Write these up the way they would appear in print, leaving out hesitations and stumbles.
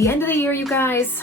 the end of the year, you guys,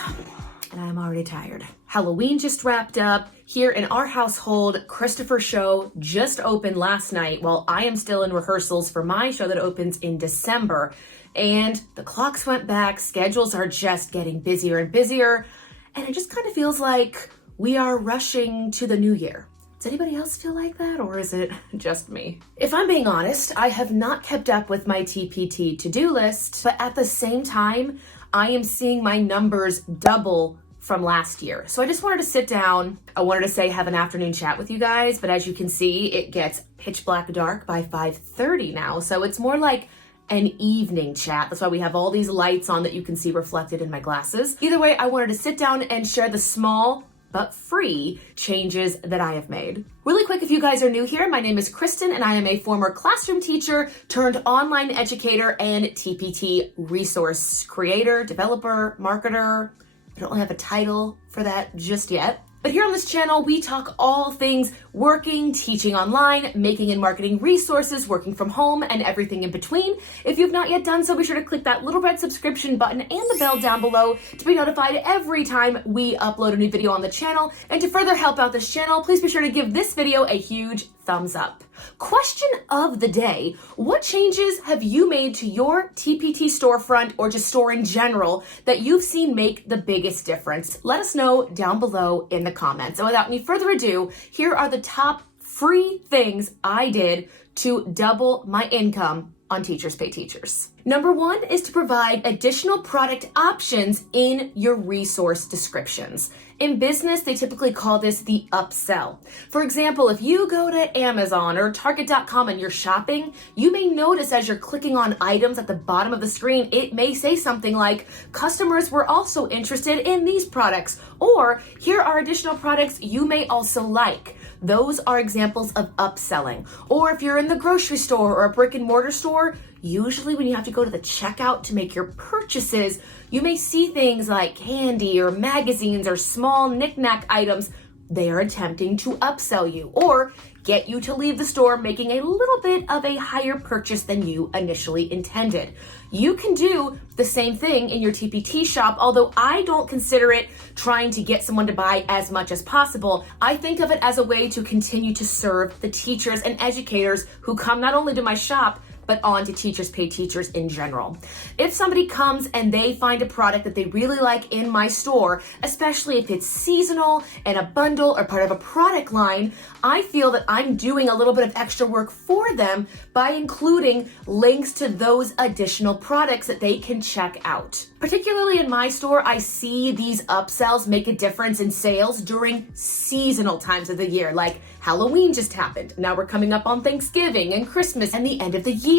and I'm already tired. Halloween just wrapped up. Here in our household, Christopher's show just opened last night while I am still in rehearsals for my show that opens in December. And the clocks went back, schedules are just getting busier and busier, and it just kind of feels like we are rushing to the new year. Does anybody else feel like that, or is it just me? If I'm being honest, I have not kept up with my TPT to-do list, but at the same time, I am seeing my numbers double from last year. So I just wanted to sit down. I wanted to say have an afternoon chat with you guys, but as you can see, it gets pitch black dark by 5:30 now. So it's more like an evening chat. That's why we have all these lights on that you can see reflected in my glasses. Either way, I wanted to sit down and share the small but free changes that I have made. Really quick, if you guys are new here, my name is Kristen and I am a former classroom teacher turned online educator and TPT resource creator, developer, marketer. I don't really have a title for that just yet. But here on this channel, we talk all things working, teaching online, making and marketing resources, working from home, and everything in between. If you've not yet done so, be sure to click that little red subscription button and the bell down below to be notified every time we upload a new video on the channel. And to further help out this channel, please be sure to give this video a huge thumbs up. Question of the day: what changes have you made to your TPT storefront or just store in general that you've seen make the biggest difference? Let us know down below in the comments. And without any further ado, here are the top free things I did to double my income on Teachers Pay Teachers. Number one is to provide additional product options in your resource descriptions. In business, they typically call this the upsell. For example, if you go to Amazon or Target.com and you're shopping, you may notice as you're clicking on items at the bottom of the screen, it may say something like, customers were also interested in these products, or here are additional products you may also like. Those are examples of upselling. Or if you're in the grocery store or a brick and mortar store, usually when you have to go to the checkout to make your purchases, you may see things like candy or magazines or small knickknack items. They are attempting to upsell you or get you to leave the store making a little bit of a higher purchase than you initially intended. You can do the same thing in your TPT shop, although I don't consider it trying to get someone to buy as much as possible. I think of it as a way to continue to serve the teachers and educators who come not only to my shop, but on to Teachers Pay Teachers in general. If somebody comes and they find a product that they really like in my store, especially if it's seasonal and a bundle or part of a product line, I feel that I'm doing a little bit of extra work for them by including links to those additional products that they can check out. Particularly in my store, I see these upsells make a difference in sales during seasonal times of the year, like Halloween just happened. Now we're coming up on Thanksgiving and Christmas and the end of the year.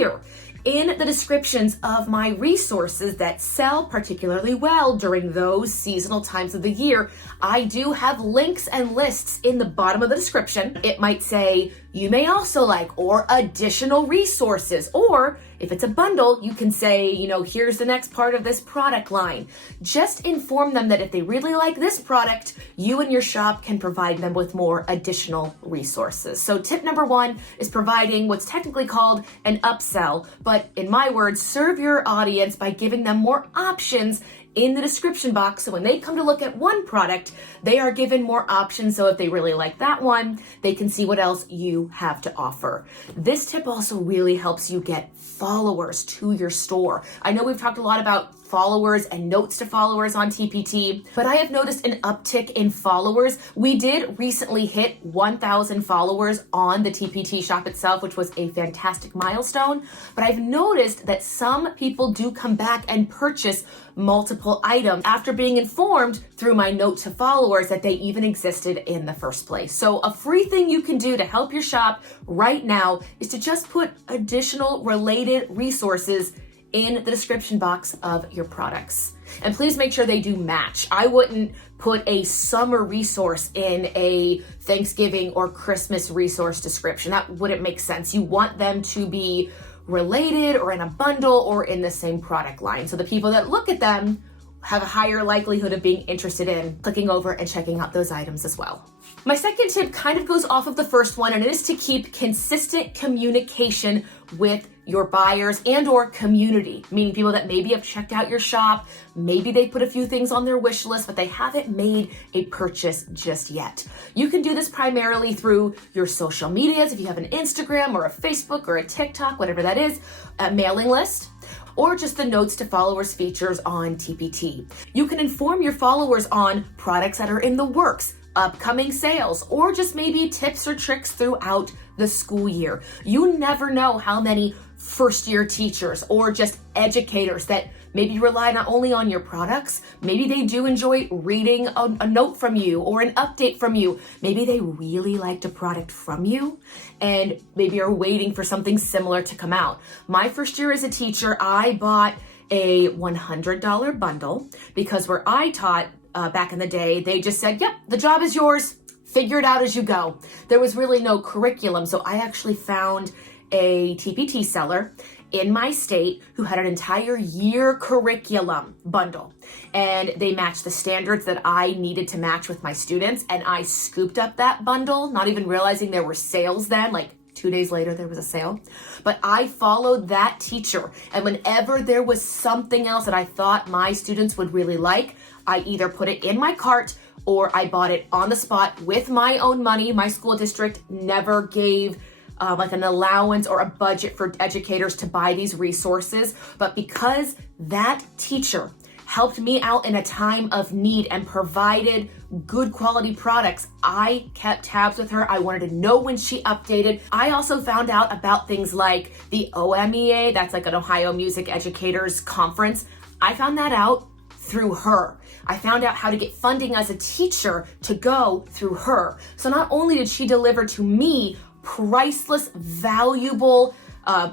In the descriptions of my resources that sell particularly well during those seasonal times of the year, I do have links and lists in the bottom of the description. It might say, you may also like, or additional resources, or if it's a bundle, you can say, here's the next part of this product line. Just inform them that if they really like this product, you and your shop can provide them with more additional resources. So tip number one is providing what's technically called an upsell, but in my words, serve your audience by giving them more options in the description box. So when they come to look at one product, they are given more options. So if they really like that one, they can see what else you have to offer. This tip also really helps you get followers to your store. I know we've talked a lot about followers and notes to followers on TPT, but I have noticed an uptick in followers. We did recently hit 1,000 followers on the TPT shop itself, which was a fantastic milestone. But I've noticed that some people do come back and purchase multiple items after being informed through my note to followers that they even existed in the first place. So a free thing you can do to help your shop right now is to just put additional related resources in the description box of your products. And please make sure they do match. I wouldn't put a summer resource in a Thanksgiving or Christmas resource description. That wouldn't make sense. You want them to be related or in a bundle or in the same product line. So the people that look at them have a higher likelihood of being interested in clicking over and checking out those items as well. My second tip kind of goes off of the first one, and it is to keep consistent communication with your buyers and or community, meaning people that maybe have checked out your shop, maybe they put a few things on their wish list, but they haven't made a purchase just yet. You can do this primarily through your social medias, if you have an Instagram or a Facebook or a TikTok, whatever that is, a mailing list, or just the notes to followers features on TPT. You can inform your followers on products that are in the works, upcoming sales, or just maybe tips or tricks throughout the school year. You never know how many first-year teachers or just educators that maybe rely not only on your products, maybe they do enjoy reading a note from you or an update from you. Maybe they really liked a product from you and maybe are waiting for something similar to come out. My first year as a teacher, I bought a $100 bundle because where I taught back in the day, they just said, yep, the job is yours. Figure it out as you go. There was really no curriculum. So I actually found a TPT seller in my state who had an entire year curriculum bundle. And they matched the standards that I needed to match with my students. And I scooped up that bundle, not even realizing there were sales then, like 2 days later, there was a sale. But I followed that teacher. And whenever there was something else that I thought my students would really like, I either put it in my cart or I bought it on the spot with my own money. My school district never gave like an allowance or a budget for educators to buy these resources. But because that teacher helped me out in a time of need and provided good quality products, I kept tabs with her. I wanted to know when she updated. I also found out about things like the OMEA, that's like an Ohio Music Educators Conference. I found that out through her. I found out how to get funding as a teacher to go through her. So not only did she deliver to me priceless, valuable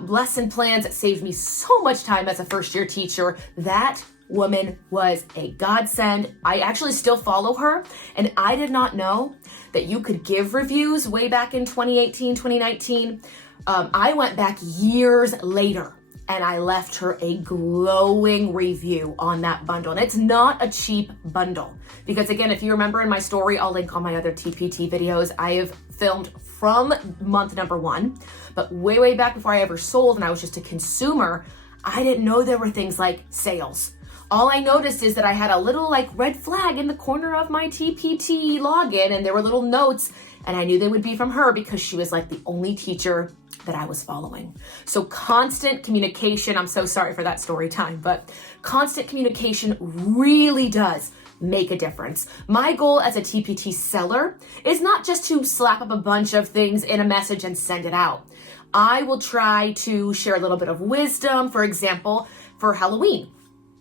lesson plans that saved me so much time as a first-year teacher, that woman was a godsend. I actually still follow her, and I did not know that you could give reviews way back in 2018, 2019. I went back years later and I left her a glowing review on that bundle. And it's not a cheap bundle because, again, if you remember in my story, I'll link all my other TPT videos I have filmed from month number 1, but way back before I ever sold and I was just a consumer, I didn't know there were things like sales. All I noticed is that I had a little like red flag in the corner of my TPT login and there were little notes, and I knew they would be from her because she was like the only teacher that I was following. So constant communication, I'm so sorry for that story time, but constant communication really does make a difference. My goal as a TPT seller is not just to slap up a bunch of things in a message and send it out. I will try to share a little bit of wisdom. For example, for Halloween,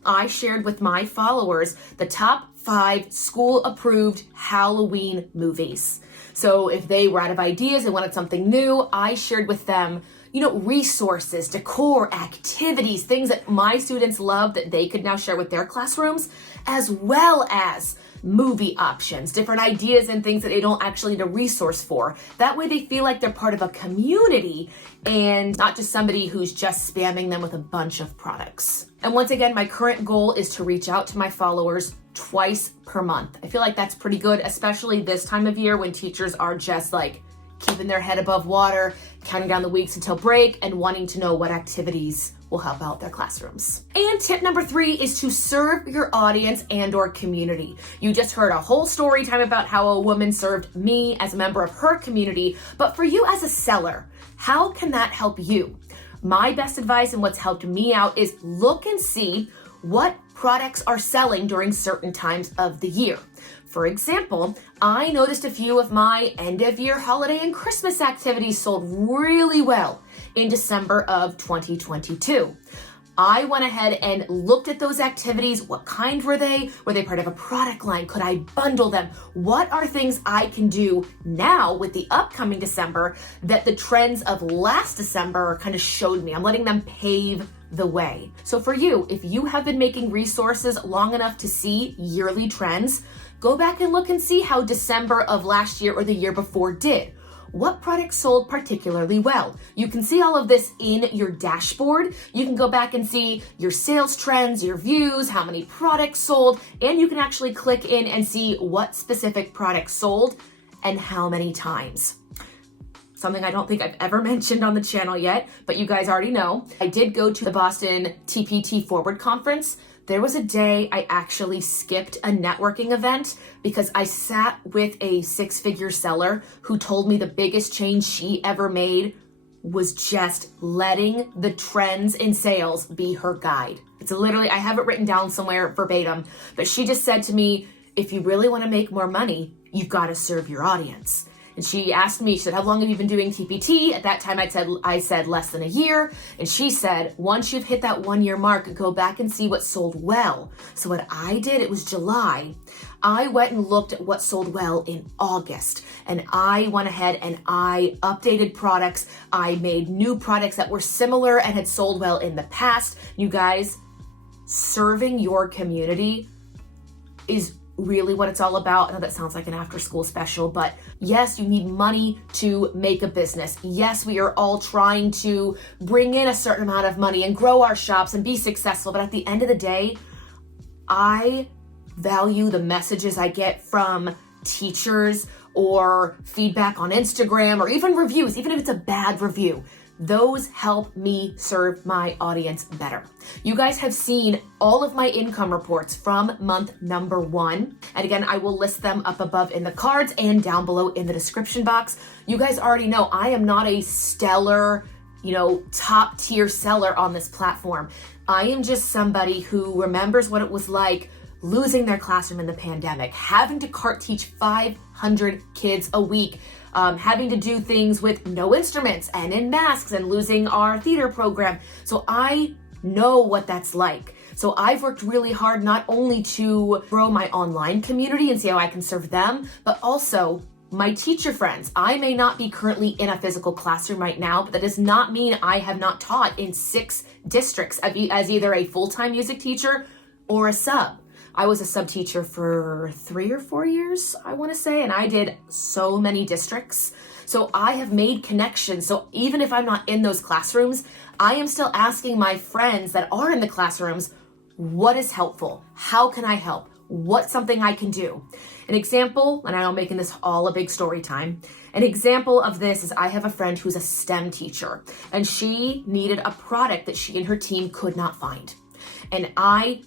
I shared with my followers the top 5 school-approved Halloween movies. So if they were out of ideas and wanted something new, I shared with them, resources, decor, activities, things that my students love that they could now share with their classrooms, as well as movie options, different ideas and things that they don't actually need a resource for. That way they feel like they're part of a community and not just somebody who's just spamming them with a bunch of products. And once again, my current goal is to reach out to my followers twice per month. I feel like that's pretty good, especially this time of year when teachers are just like keeping their head above water, counting down the weeks until break, and wanting to know what activities will help out their classrooms. And tip number 3 is to serve your audience and or community. You just heard a whole story time about how a woman served me as a member of her community, but for you as a seller, how can that help you? My best advice and what's helped me out is look and see what products are selling during certain times of the year. For example, I noticed a few of my end of year holiday and Christmas activities sold really well in December of 2022. I went ahead and looked at those activities. What kind were they? Were they part of a product line? Could I bundle them? What are things I can do now with the upcoming December that the trends of last December kind of showed me? I'm letting them pave the way. So for you, if you have been making resources long enough to see yearly trends, go back and look and see how December of last year or the year before did. What products sold particularly well? You can see all of this in your dashboard. You can go back and see your sales trends, your views, how many products sold, and you can actually click in and see what specific products sold and how many times. Something I don't think I've ever mentioned on the channel yet, but you guys already know. I did go to the Boston TPT Forward Conference. There was a day I actually skipped a networking event because I sat with a six-figure seller who told me the biggest change she ever made was just letting the trends in sales be her guide. It's literally, I have it written down somewhere verbatim, but she just said to me, if you really want to make more money, you've got to serve your audience. And she asked me, she said, how long have you been doing TPT? At that time, I said less than a year. And she said, once you've hit that 1 year mark, go back and see what sold well. So what I did, it was July. I went and looked at what sold well in August. And I went ahead and I updated products. I made new products that were similar and had sold well in the past. You guys, serving your community is really what it's all about. I know that sounds like an after school special, but yes, you need money to make a business. Yes, we are all trying to bring in a certain amount of money and grow our shops and be successful. But at the end of the day, I value the messages I get from teachers or feedback on Instagram or even reviews, even if it's a bad review. Those help me serve my audience better. You guys have seen all of my income reports from month number 1. And again, I will list them up above in the cards and down below in the description box. You guys already know I am not a stellar, top tier seller on this platform. I am just somebody who remembers what it was like losing their classroom in the pandemic, having to cart teach 500 kids a week, having to do things with no instruments and in masks and losing our theater program. So I know what that's like. So I've worked really hard not only to grow my online community and see how I can serve them, but also my teacher friends. I may not be currently in a physical classroom right now, but that does not mean I have not taught in 6 districts as either a full-time music teacher or a sub. I was a sub teacher for 3 or 4 years, I want to say, and I did so many districts. So I have made connections. So even if I'm not in those classrooms, I am still asking my friends that are in the classrooms, what is helpful? How can I help? What's something I can do? An example, and I know I'm making this all a big story time. An example of this is I have a friend who's a STEM teacher, and she needed a product that she and her team could not find. And I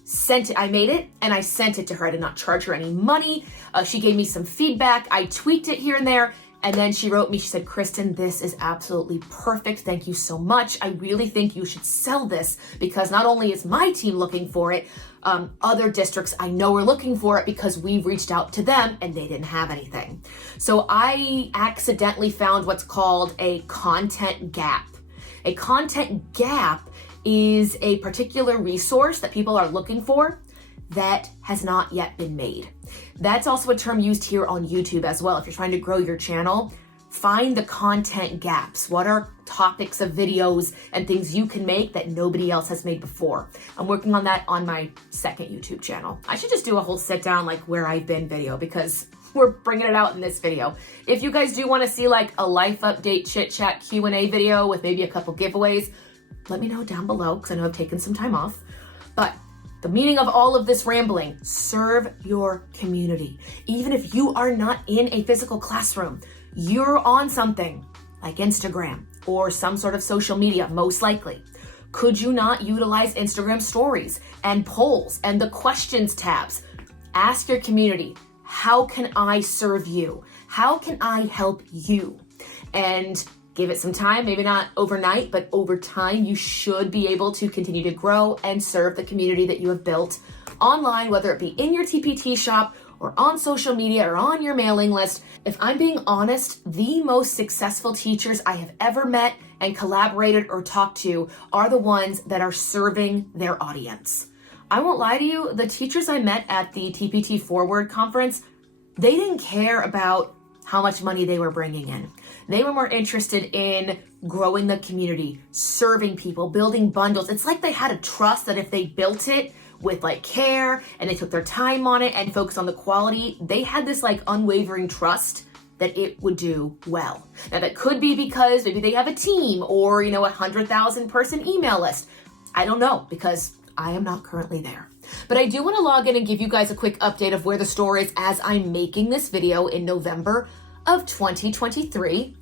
made it and I sent it to her. I did not charge her any money. She gave me some feedback. I tweaked it here and there. And then she wrote me, she said, Kristen, this is absolutely perfect. Thank you so much. I really think you should sell this because not only is my team looking for it, other districts I know are looking for it because we've reached out to them and they didn't have anything. So I accidentally found what's called a content gap. A content gap is a particular resource that people are looking for that has not yet been made. That's also a term used here on YouTube as well. If you're trying to grow your channel, find the content gaps. What are topics of videos and things you can make that nobody else has made before? I'm working on that on my second YouTube channel. I should just do a whole sit down like where I've been video because we're bringing it out in this video. If you guys do want to see like a life update, chit chat, Q&A video with maybe a couple giveaways, let me know down below because I know I've taken some time off. But the meaning of all of this rambling, serve your community. Even if you are not in a physical classroom, you're on something like Instagram or some sort of social media, most likely. Could you not utilize Instagram stories and polls and the questions tabs? Ask your community, how can I serve you? How can I help you? And give it some time, maybe not overnight, but over time, you should be able to continue to grow and serve the community that you have built online, whether it be in your TPT shop or on social media or on your mailing list. If I'm being honest, the most successful teachers I have ever met and collaborated or talked to are the ones that are serving their audience. I won't lie to you, the teachers I met at the TPT Forward conference, they didn't care about how much money they were bringing in. They were more interested in growing the community, serving people, building bundles. It's like they had a trust that if they built it with like care and they took their time on it and focused on the quality, they had this like unwavering trust that it would do well. Now that could be because maybe they have a team or, 100,000 person email list. I don't know because I am not currently there. But I do want to log in and give you guys a quick update of where the store is as I'm making this video in November of 2023.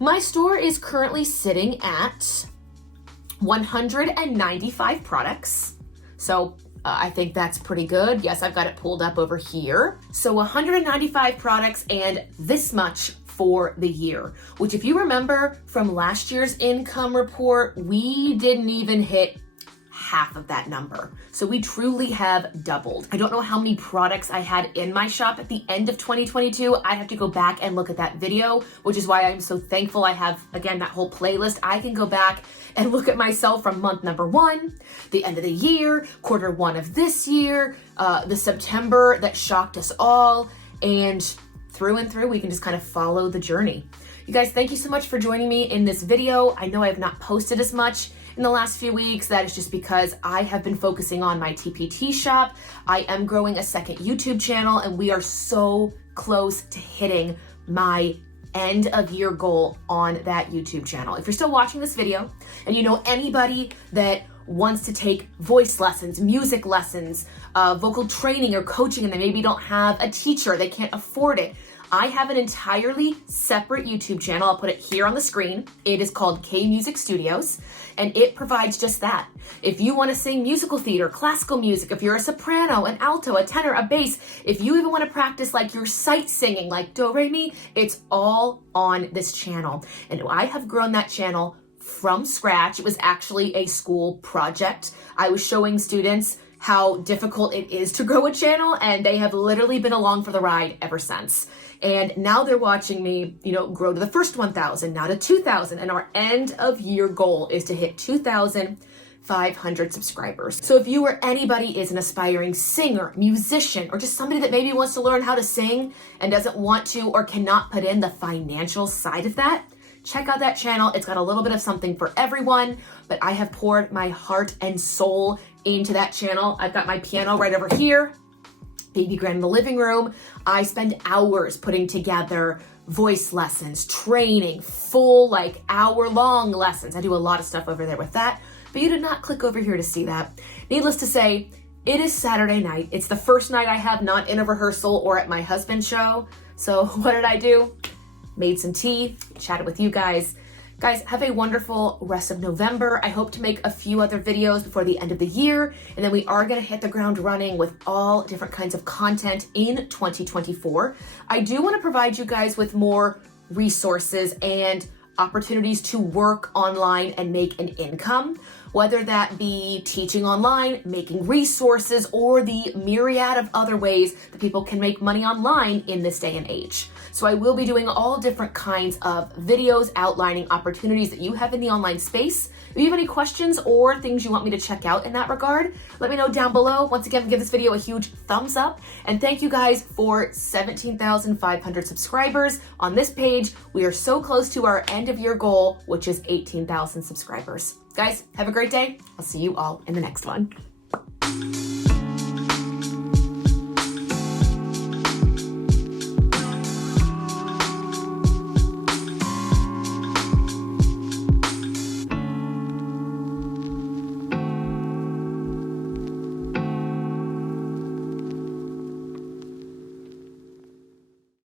My store is currently sitting at 195 products. So I think that's pretty good. Yes, I've got it pulled up over here. So 195 products and this much for the year, which if you remember from last year's income report, we didn't even hit half of that number. So we truly have doubled. I don't know how many products I had in my shop at the end of 2022. I have to go back and look at that video, which is why I'm so thankful I have, again, that whole playlist. I can go back and look at myself from month number 1, the end of the year, quarter 1 of this year, the September that shocked us all, and through, we can just kind of follow the journey. You guys, thank you so much for joining me in this video. I know I have not posted as much in the last few weeks. That is just because I have been focusing on my TPT shop. I am growing a second YouTube channel, and we are so close to hitting my end of year goal on that YouTube channel. If you're still watching this video and you know anybody that wants to take voice lessons, music lessons, vocal training or coaching, and they maybe don't have a teacher, they can't afford it, I have an entirely separate YouTube channel. I'll put it here on the screen. It is called K Music Studios, and it provides just that. If you want to sing musical theater, classical music, if you're a soprano, an alto, a tenor, a bass, if you even want to practice like your sight singing, like do, re, mi, it's all on this channel. And I have grown that channel from scratch. It was actually a school project. I was showing students how difficult it is to grow a channel, and they have literally been along for the ride ever since. And now they're watching me, grow to the first 1,000, now to 2,000, and our end of year goal is to hit 2,500 subscribers. So if you or anybody is an aspiring singer, musician, or just somebody that maybe wants to learn how to sing and doesn't want to or cannot put in the financial side of that, check out that channel. It's got a little bit of something for everyone, but I have poured my heart and soul into that channel. I've got my piano right over here, baby grand in the living room. I spend hours putting together voice lessons, training, full hour-long lessons. I do a lot of stuff over there with that, but you did not click over here to see that. Needless to say, it is Saturday night. It's the first night I have not in a rehearsal or at my husband's show. So what did I do? Made some tea, chatted with you guys. Guys, have a wonderful rest of November. I hope to make a few other videos before the end of the year, and then we are gonna hit the ground running with all different kinds of content in 2024. I do wanna provide you guys with more resources and opportunities to work online and make an income, whether that be teaching online, making resources, or the myriad of other ways that people can make money online in this day and age. So I will be doing all different kinds of videos outlining opportunities that you have in the online space. If you have any questions or things you want me to check out in that regard, let me know down below. Once again, give this video a huge thumbs up. And thank you guys for 17,500 subscribers on this page. We are so close to our end of year goal, which is 18,000 subscribers. Guys, have a great day. I'll see you all in the next one.